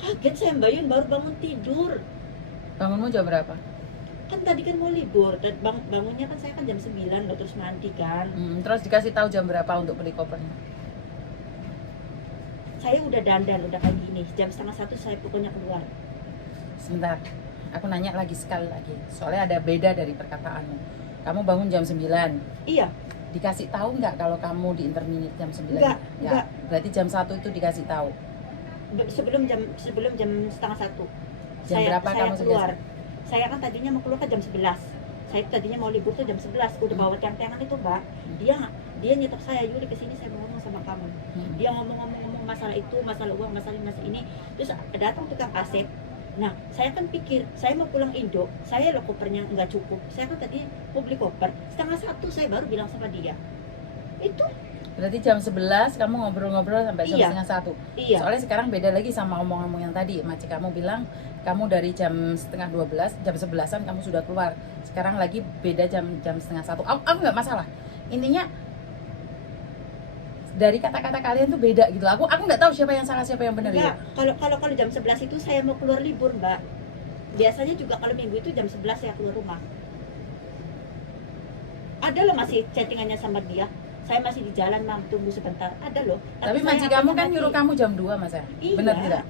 Kaget saya Mbak Yun, baru bangun tidur. Bangunmu jam berapa? Kan tadi kan mau libur, dan bangunnya kan saya kan jam 9 loh, terus mandi kan. Terus dikasih tahu jam berapa untuk beli kopernya? Saya udah dandan, udah kayak gini, jam setengah 1 saya pokoknya keluar. Sebentar, aku nanya lagi sekali lagi. Soalnya ada beda dari perkataanmu. Kamu bangun jam 9. Iya. Dikasih tahu nggak kalau kamu di interminit jam 9? Enggak. Berarti jam 1 itu dikasih tahu. Sebelum jam setengah 1. Jam berapa kamu keluar? Saya kan tadinya mau keluar kan jam 11. Saya tadinya mau libur tuh jam 11. Udah bawa tiang-tiangan itu, Mbak. Dia nyetok saya, Yuli kesini saya mau ngomong sama kamu. Dia ngomong masalah itu, masalah uang, masalah ini. Terus datang tukang kaset. Nah, saya kan pikir, saya mau pulang Indo, saya lo kopernya nggak cukup. Saya kan tadi mau beli koper, setengah 1 saya baru bilang sama dia. Itu. Berarti jam 11 kamu ngobrol-ngobrol sampai jam setengah 1. Iya. Soalnya sekarang beda lagi sama omong-omong yang tadi. Maci kamu bilang kamu dari jam setengah 12, jam 11-an kamu sudah keluar. Sekarang lagi beda jam setengah 1. Aku nggak masalah. Intinya dari kata-kata kalian tuh beda gitu. Aku nggak tahu siapa yang salah siapa yang benar ya. Kalau jam 11 itu saya mau keluar libur, Mbak. Biasanya juga kalau minggu itu jam 11 saya keluar rumah. Ada loh masih chattingannya sama dia. Saya masih di jalan, Mam, tunggu sebentar. Ada loh. Tapi maji kamu kan nyuruh kamu jam 2, Mas ya? Iya, benar tidak?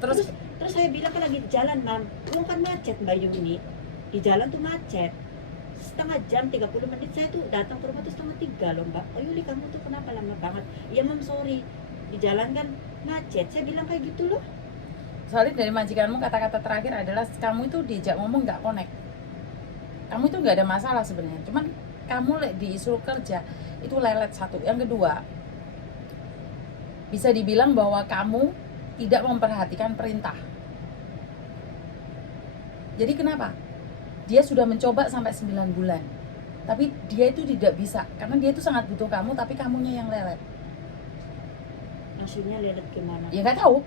Terus saya bilang kan lagi di jalan, Mam. Lu kan macet, Mbak Yuni. Di jalan tuh macet. Setengah jam, 30 menit saya tuh datang ke rumah tuh setengah 3 loh, Mbak. Oh Yuli, kamu tuh kenapa lama banget? Iya, Mam, sorry. Di jalan kan macet. Saya bilang kayak gitu loh. Soalnya dari majikanmu kata-kata terakhir adalah kamu itu diajak ngomong nggak connect. Kamu itu nggak ada masalah sebenarnya. Cuman kamu disuruh kerja itu lelet satu. Yang kedua, bisa dibilang bahwa kamu tidak memperhatikan perintah. Jadi kenapa? Dia sudah mencoba sampai 9 bulan. Tapi dia itu tidak bisa karena dia itu sangat butuh kamu, tapi kamunya yang lelet. Maksudnya lelet gimana? Ya nggak tahu.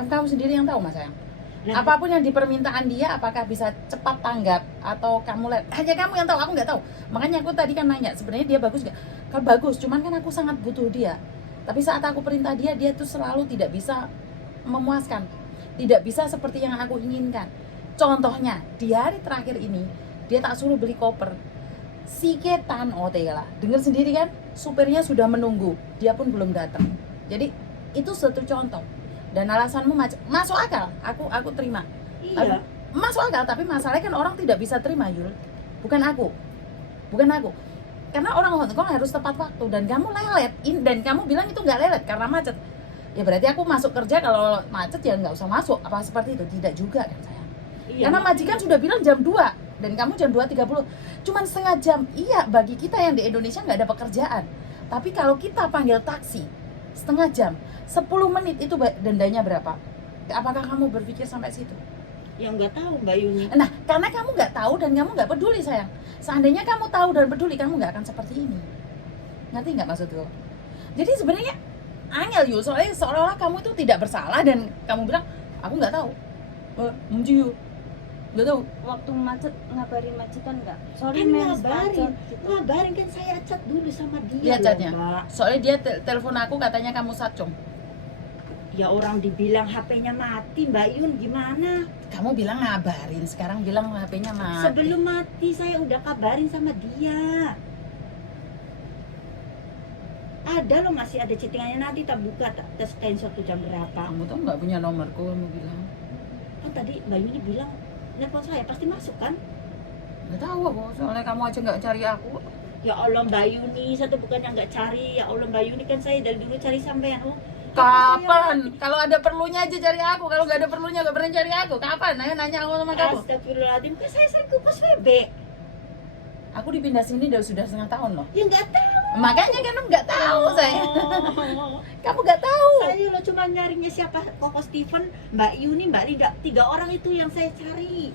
Kamu sendiri yang tahu, Mas sayang. Apapun yang di permintaan dia, apakah bisa cepat tanggap atau kamu hanya kamu yang tahu, aku nggak tahu. Makanya aku tadi kan nanya, sebenarnya dia bagus nggak? Kalau bagus, cuman kan aku sangat butuh dia. Tapi saat aku perintah dia tuh selalu tidak bisa memuaskan, tidak bisa seperti yang aku inginkan. Contohnya di hari terakhir ini, dia tak suruh beli koper. Siketan lah, dengar sendiri kan? Supirnya sudah menunggu, dia pun belum datang. Jadi itu satu contoh. Dan alasanmu masuk akal, aku terima. Iya. Masuk akal, tapi masalahnya kan orang tidak bisa terima, Yul. Bukan aku. Karena orang Hong Kong harus tepat waktu dan kamu lelet. Dan kamu bilang itu nggak lelet karena macet. Ya berarti aku masuk kerja kalau macet ya nggak usah masuk. Apa seperti itu? Tidak juga kan sayang. Iya, karena majikan sudah bilang jam 2 dan kamu jam 2.30. Cuman setengah jam. Iya, bagi kita yang di Indonesia nggak ada pekerjaan. Tapi kalau kita panggil taksi setengah jam, 10 menit itu dendanya berapa? Apakah kamu berpikir sampai situ? Ya nggak tahu, Mbak Yuni. Nah, karena kamu nggak tahu dan kamu nggak peduli sayang. Seandainya kamu tahu dan peduli, kamu nggak akan seperti ini. Ngerti nggak maksudku? Jadi sebenarnya angel Yul, soalnya seolah-olah kamu itu tidak bersalah dan kamu bilang aku nggak tahu. Yul, nggak tahu. Waktu macet ngabarin majikan nggak? Sorry, Kan ngabarin kan saya chat dulu sama dia. Lihat chatnya. Soalnya dia telepon aku katanya kamu satcom. Ya orang dibilang HP-nya mati, Mbak Yun, gimana? Kamu bilang ngabarin, sekarang bilang HP-nya mati. Sebelum mati saya udah kabarin sama dia. Ada loh, masih ada chattingannya, nanti tak buka, tak screenshot tuh jam berapa. Kamu tuh nggak punya nomorku, kamu bilang. Kan tadi Mbak Yuni bilang nelfon saya pasti masuk kan? Nggak tahu aku, soalnya kamu aja nggak cari aku. Ya Allah Mbak Yuni, satu bukan yang nggak cari. Ya Allah Mbak Yuni, kan saya dari dulu cari sampean. Oh, kapan? Kalau ada perlunya aja cari aku. Kalau nggak ada perlunya nggak pernah cari aku. Kapan? Nanya aku sama kamu. Astagfirullahaladzim, kan saya sering kupas WB. Aku dipindah sini sudah setengah tahun loh. Ya nggak tahu. Makanya kan nggak tahu saya. Kamu nggak tahu. Saya lo cuma nyarinya siapa, Koko Steven, Mbak Yuni, Mbak Rida, 3 orang itu yang saya cari.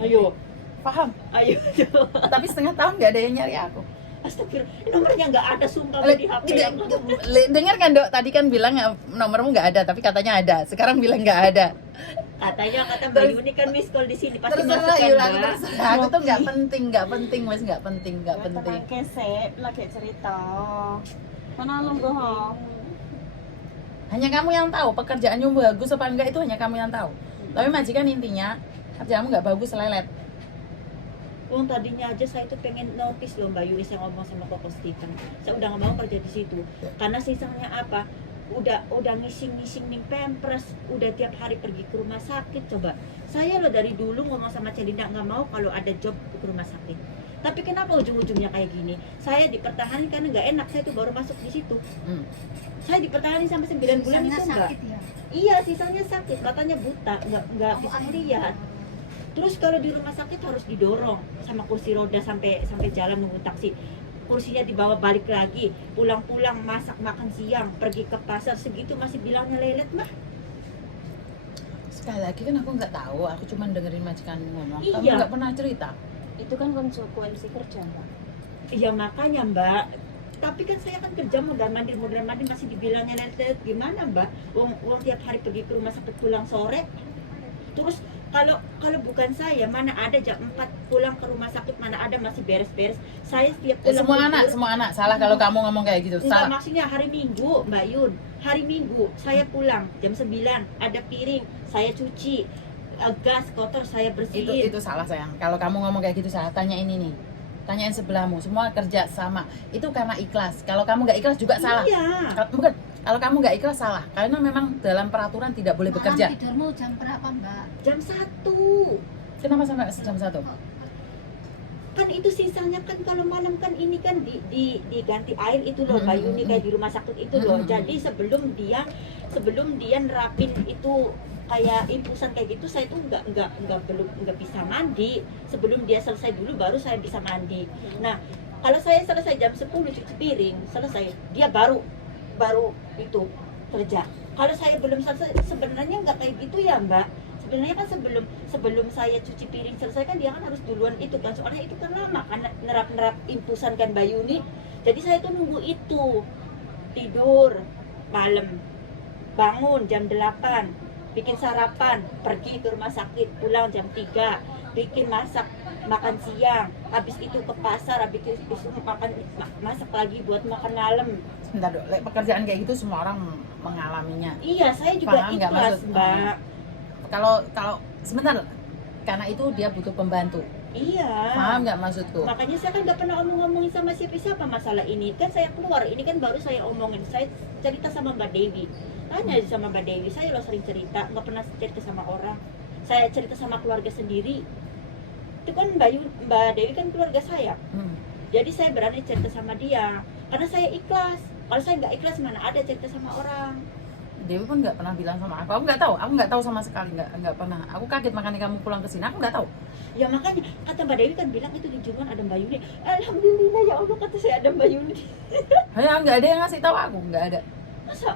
Ayo, Paham? ayo. Tapi setengah tahun nggak ada yang nyari aku. Astagfirullah, nomornya nggak ada, sumpah di HP yang Dengar kan Dok, tadi kan bilang nomormu nggak ada, tapi katanya ada. Sekarang bilang nggak ada. Katanya Mbak Yuni kan miss call di sini pasti masuk Terserah kan, Yul, Mbak. aku tuh nggak penting, Mas, nggak penting. Kesep lagi cerita. Karena nunggu ho. Hanya kamu yang tahu pekerjaannya bagus apa enggak, itu hanya kamu yang tahu. Tapi majikan intinya kerjamu nggak bagus, lelet. Wong tadinya aja saya tuh pengen notice loh Mbak Yuni, saya ngomong sama Koko Stephen. Saya udah nggak mau kerja di situ. Karena sisanya apa? Udah ngising nih Pampers, udah tiap hari pergi ke rumah sakit. Coba saya loh dari dulu ngomong sama Celinda nggak mau kalau ada job ke rumah sakit. Tapi kenapa ujung-ujungnya kayak gini? Saya dipertahankan karena nggak enak, saya tuh baru masuk di situ. Saya dipertahankan sampai 9 bulan itu enggak. Ya? Iya, sisanya sakit, matanya buta, nggak bisa melihat. Terus kalau di rumah sakit harus didorong sama kursi roda sampai jalan nunggu taksi. Kursinya dibawa balik lagi, pulang-pulang masak makan siang, pergi ke pasar, segitu masih bilangnya lelet mah. Sekali lagi kan aku nggak tahu, aku cuma dengerin majikan ngomong. Kamu Iya. nggak pernah cerita. Itu kan konsekuensi kerja, Mbak. Iya makanya Mbak. Tapi kan saya kan kerja modal mandir masih dibilangnya lelet, gimana Mbak? Uang tiap hari pergi ke rumah sakit pulang sore. Terus kalau bukan saya, mana ada jam 4 pulang ke rumah sakit, mana ada masih beres-beres. Saya setiap pulang Semua anak salah kalau kamu ngomong kayak gitu. enggak, Salah. maksudnya hari Minggu Mbak Yun, hari Minggu saya pulang jam 9, ada piring saya cuci, gas kotor saya bersihin. Itu salah sayang. Kalau kamu ngomong kayak gitu salah. Tanyain ini. Tanyain sebelahmu. Semua kerja sama. Itu karena ikhlas. Kalau kamu nggak ikhlas juga salah. Iya. Bukan. Kalau kamu nggak ikhlas salah. Karena memang dalam peraturan tidak boleh bekerja. Malam tidurmu jam berapa, Mbak? Jam 1. Kenapa sampai jam 1? Kan itu sisanya kan kalau malam kan ini kan diganti air itu loh Mbak Yuni, kayak di rumah sakit itu loh. Jadi sebelum dia nerapin itu kayak infusan kayak gitu, saya tuh nggak bisa mandi. Sebelum dia selesai dulu baru saya bisa mandi. Nah kalau saya selesai jam 10 cuci piring selesai, dia baru itu kerja. Kalau saya belum selesai, sebenarnya nggak kayak gitu ya Mbak. Sebenarnya kan sebelum saya cuci piring selesai kan dia kan harus duluan itu kan, soalnya itu kan lama kan nerap infusan kan Mbak Yuni. Jadi saya tuh nunggu itu, tidur malam, bangun jam 8, bikin sarapan, pergi ke rumah sakit, pulang jam 3, bikin makan siang, habis itu ke pasar, habis itu masak lagi buat makan malam. Sebentar dong, pekerjaan kayak gitu semua orang mengalaminya. Iya, saya juga Paham nggak ikhlas maksud- Mbak. Kalau sebentar, karena itu dia butuh pembantu. Iya. Paham nggak maksudku? Makanya saya kan nggak pernah ngomongin sama siapa-siapa masalah ini. Kan saya keluar, ini kan baru saya omongin. Saya cerita sama Mbak Dewi. Tanya sama Mbak Dewi, saya loh sering cerita, nggak pernah cerita sama orang. Saya cerita sama keluarga sendiri. Itu kan Mbak Dewi kan keluarga saya. Jadi saya berani cerita sama dia, karena saya ikhlas. Kalau saya nggak ikhlas, mana ada cerita sama orang. Dewi pun nggak pernah bilang sama aku nggak tahu sama sekali, nggak pernah. Aku kaget makanya kamu pulang ke sini, aku nggak tahu. Ya makanya kata Mbak Dewi kan bilang itu di Jumat ada Mbak Yuni. Alhamdulillah ya Allah, kata saya ada Mbak Yuni. Ya nggak ada yang ngasih tahu aku, nggak ada. Masa?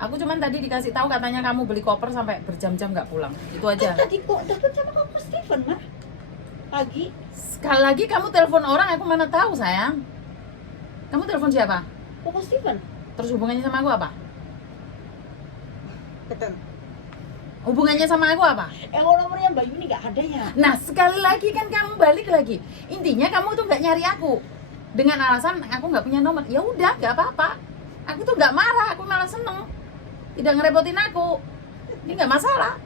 Aku cuman tadi dikasih tahu katanya kamu beli koper sampai berjam-jam nggak pulang, itu aja. Tadi kok telepon sama Koko Stephen mah pagi. Sekali lagi kamu telepon orang, aku mana tahu sayang. Kamu telepon siapa? Koko Stephen. Terus hubungannya sama aku apa? Betul. Hubungannya sama aku apa? Nomornya Mbak Yuni nggak ada ya. Nah sekali lagi kan kamu balik lagi. Intinya kamu tuh nggak nyari aku dengan alasan aku nggak punya nomor. Ya udah, nggak apa-apa. Aku tuh nggak marah, aku malah seneng. Tidak ngerepotin aku. Ini nggak masalah.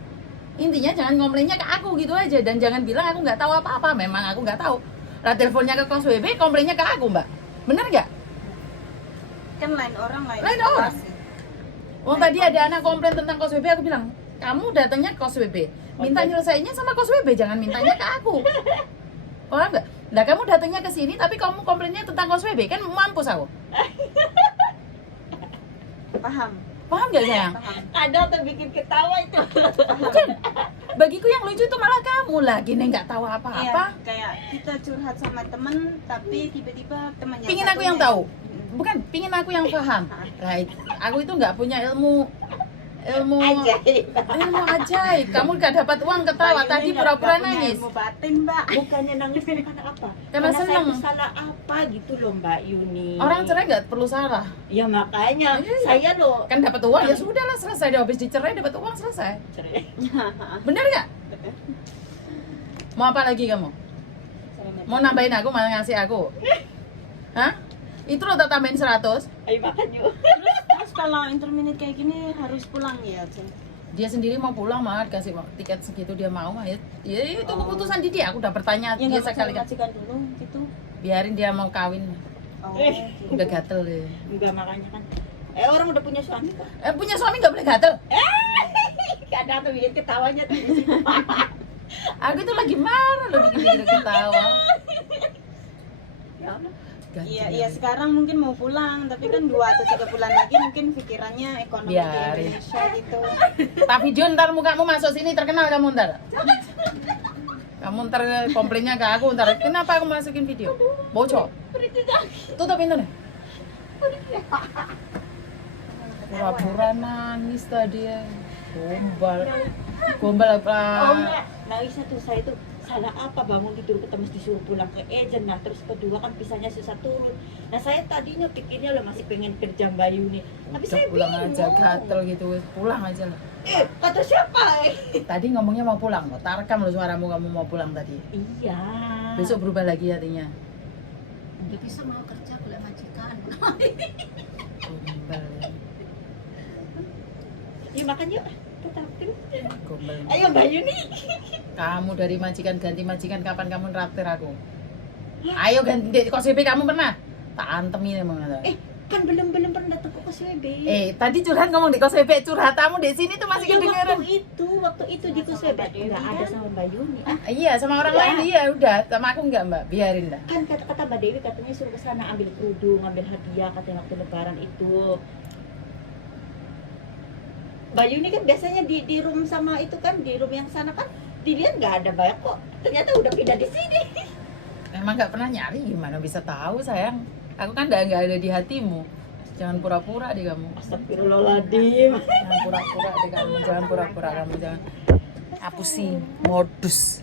Intinya jangan ngomplainnya ke aku gitu aja, dan jangan bilang aku nggak tahu apa-apa. Memang aku nggak tahu. Lah teleponnya ke kos WB, komplainnya ke aku Mbak. Bener nggak? Kan lain orang Lain orang. Oh tadi ada anak komplain tentang kos WB, aku bilang kamu datangnya ke kos WB, minta nyelesainnya sama kos WB, jangan mintanya ke aku. Orang enggak? Nah kamu datangnya ke sini tapi kamu komplainnya tentang kos WB, kan mampus aku. Paham. Paham nggak sayang? Paham. Kadang terbikin ketawa itu. Bukan. Bagiku yang lucu itu malah kamu lah, gini nggak tahu Iya, apa-apa. kayak kita curhat sama temen, tapi tiba-tiba temannya Pingin aku yang tahu, bukan pingin aku yang paham. Right. Aku itu nggak punya ilmu Ajaib. ilmu ajaib. Kamu nggak dapat uang ketawa, tadi pura-pura nangis. Ilmu batin, Mbak. Bukannya nangis karena apa? Karena saya senang. tuh salah apa gitu loh Mbak Yuni. Orang cerai nggak perlu salah, Ya makanya Iya. saya loh kan dapat uang ya sudahlah, selesai. Dia habis dicerai dapat uang, selesai. cerai. Bener nggak? Mau apa lagi kamu? Mau nambahin aku, mau ngasih aku? Hah? Itu lo tak tambahin 100. Ayo makan yuk. Terus kalau interminute kayak gini harus pulang ya, Cen? Dia sendiri mau pulang mah, kasih tiket segitu dia mau mah. Ya itu keputusan dia. Aku udah bertanya Ya dia nggak sekali kan. majikan dulu gitu. Biarin dia mau kawin. Oh, Eh. Udah gatel deh. Enggak makanya kan. Orang udah punya suami kok. Punya suami nggak boleh gatel. Kadang tuh bikin ketawanya tuh di situ. Aku tuh lagi marah lo bikin ketawa. Ya Allah. Iya, iya sekarang mungkin mau pulang, tapi kan 2 atau 3 bulan lagi mungkin pikirannya ekonomi di Biarin. Indonesia gitu. Tak video ntar mukamu masuk sini terkenal kamu ntar. Kamu ntar komplainnya ke aku ntar. Kenapa aku masukin video? Bocor. Tutup pintunya. Pura-pura nangis tadi ya. Gombal apa? Oh enggak, nangisnya tuh saya tuh salah apa bangun tidur kita mesti disuruh pulang ke agent. Nah terus kedua kan pisahnya susah turun. Nah saya tadinya pikirnya lo masih pengen kerja Mbak Yuni, tapi Udah saya pulang bingung. aja gatel gitu. Pulang aja lah. Kata siapa? Tadi ngomongnya mau pulang loh. Tak rekam lo suaramu kamu mau pulang tadi. Iya. Besok berubah lagi hatinya. Dia bisa mau kerja boleh majikan. Gombal. Yuk makan yuk. Tetap terus. Gombal. Ayo Mbak Yuni. Kamu dari majikan ganti majikan kapan kamu traktir aku? Ayo ganti kos CP kamu pernah? Tak antemin emang ada. Kan belum pernah datang ke KSWB. Tadi curhat ngomong di kos CP, curhatamu di sini tuh masih Ya, kedengeran. waktu itu di KSWB enggak ada sama Mbak Yuni. Iya, sama orang Iya. lain iya udah, sama aku enggak, Mbak. Biarin dah. Kan kata Mbak Dewi katanya suruh ke sana ambil kerudung, ambil hadiah katanya waktu lebaran itu. Mbak Yuni kan biasanya di room sama itu kan, di room yang sana kan dilihat nggak ada banyak kok. Ternyata udah pindah di sini. Emang nggak pernah nyari, gimana bisa tahu sayang? Aku kan nggak ada di hatimu. Jangan pura-pura deh kamu. Astagfirullahaladzim. Jangan pura-pura deh kamu. Jangan pura-pura kamu jangan. Apa sih modus?